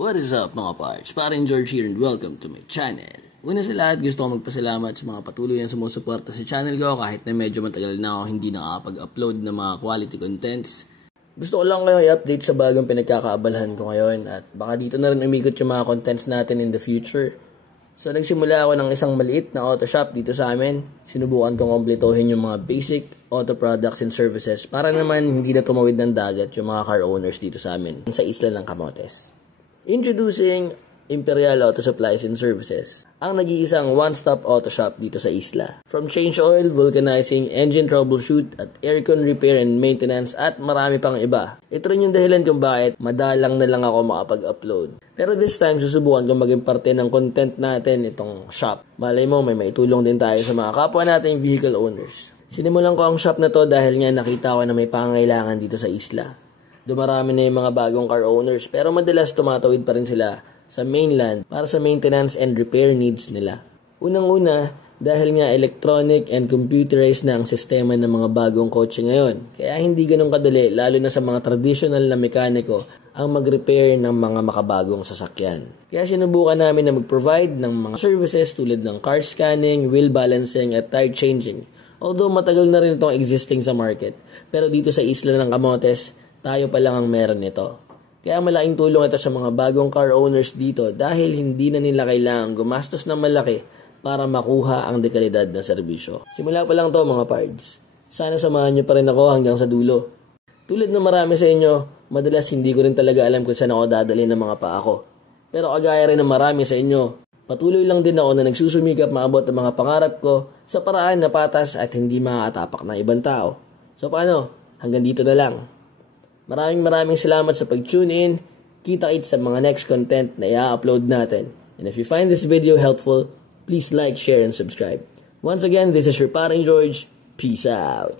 What is up mga parts? Parin George here and welcome to my channel. Una sa lahat, gusto ko magpasalamat sa mga patuloy na sumusuporta sa channel ko kahit na medyo matagal na ako hindi nakakapag-upload ng mga quality contents. Gusto ko lang kayong i-update sa bagong pinagkakaabalahan ko ngayon at baka dito na rin umikot yung mga contents natin in the future. So nagsimula ako ng isang maliit na auto shop dito sa amin. Sinubukan kong kompletohin yung mga basic auto products and services para naman hindi na tumawid ng dagat yung mga car owners dito sa amin sa isla ng Camotes. Introducing Imperial Auto Supplies and Services, ang nag-iisang one-stop auto shop dito sa isla. From change oil, vulcanizing, engine troubleshoot, at aircon repair and maintenance, at marami pang iba. Ito rin yung dahilan kung bakit madalang na lang ako makapag-upload. Pero this time, susubukan kong maging parte ng content natin itong shop. Malay mo, may maitulong din tayo sa mga kapwa nating vehicle owners. Sinimulan ko ang shop na to dahil nga nakita ko na may pangangailangan dito sa isla. Dumarami na yung mga bagong car owners pero madalas tumatawid pa rin sila sa mainland para sa maintenance and repair needs nila. Unang-una, dahil nga electronic and computerized na ang sistema ng mga bagong kotse ngayon. Kaya hindi ganun kadali lalo na sa mga traditional na mekaniko ang mag-repair ng mga makabagong sasakyan. Kaya sinubukan namin na mag-provide ng mga services tulad ng car scanning, wheel balancing at tire changing. Although matagal na rin itong existing sa market, pero dito sa isla ng Camotes, tayo pa lang ang meron nito. Kaya malaking tulong ito sa mga bagong car owners dito dahil hindi na nila kailangang gumastos ng malaki para makuha ang dekalidad ng serbisyo. Simula pa lang to mga pards. Sana samahan nyo pa rin ako hanggang sa dulo. Tulad ng marami sa inyo, madalas hindi ko rin talaga alam kung saan ako dadalhin ng mga paa ko. Pero kagaya rin ng marami sa inyo, patuloy lang din ako na nagsusumikap maabot ang mga pangarap ko sa paraan na patas at hindi makatapak ng ibang tao. So paano? Hanggang dito na lang. Maraming salamat sa pag-tune in. Kita-kits sa mga next content na i-upload natin. And if you find this video helpful, please like, share, and subscribe. Once again, this is your Paring George. Peace out.